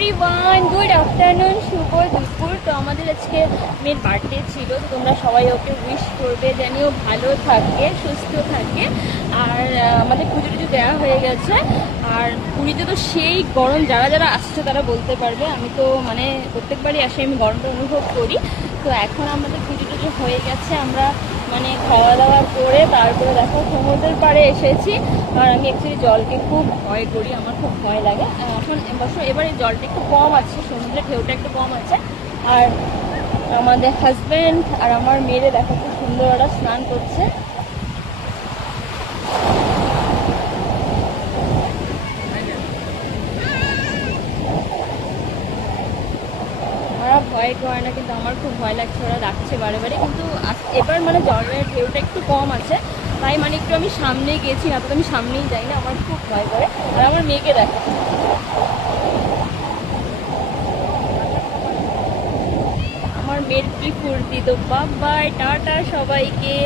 Everyone, good afternoon, শুভ দুপুর। তো আমাদের আজকে মেয়ের বার্থডে ছিল, তো তোমরা সবাই ওকে উইশ করবে যেন ও ভালো থাকে, সুস্থ থাকে। আর আমাদের পুজো টুজো দেওয়া হয়ে গেছে। আর পুরীতে তো সেই গরম, যারা যারা আসছে তারা বলতে পারবে। আমি তো মানে প্রত্যেকবারই আসে, আমি গরমটা অনুভব করি। তো এখন আমাদের পুজো টুজো হয়ে গেছে, আমরা মানে খাওয়া দাওয়া করে তারপরে দেখো সমুদ্রের পাড়ে এসেছি। আর আমি অ্যাকচুয়ালি জলকে খুব ভয় করি, আমার খুব ভয় লাগে। এখন অবশ্য এবারে জলটা একটু কম আছে, সমুদ্রের ঢেউটা একটু কম আছে। আর আমাদের হাজব্যান্ড আর আমার মেয়েরে দেখো খুব সুন্দর ওরা স্নান করছে। ওরা ভয় করে না, কিন্তু আমার খুব ভয় লাগছে, ওরা ডাকছে বারে বারে। কিন্তু এবার মানে জলের ঢেউটা একটু কম আছে, তাই মানে একটু আমি সামনে গেছি, না তো আমি সামনেই যাই না, আমার খুব ভয় করে। আর আমার মেয়েকে দেখো, আমার মেয়ের কি ফুর্তি। তো বাই, টাটা সবাইকে।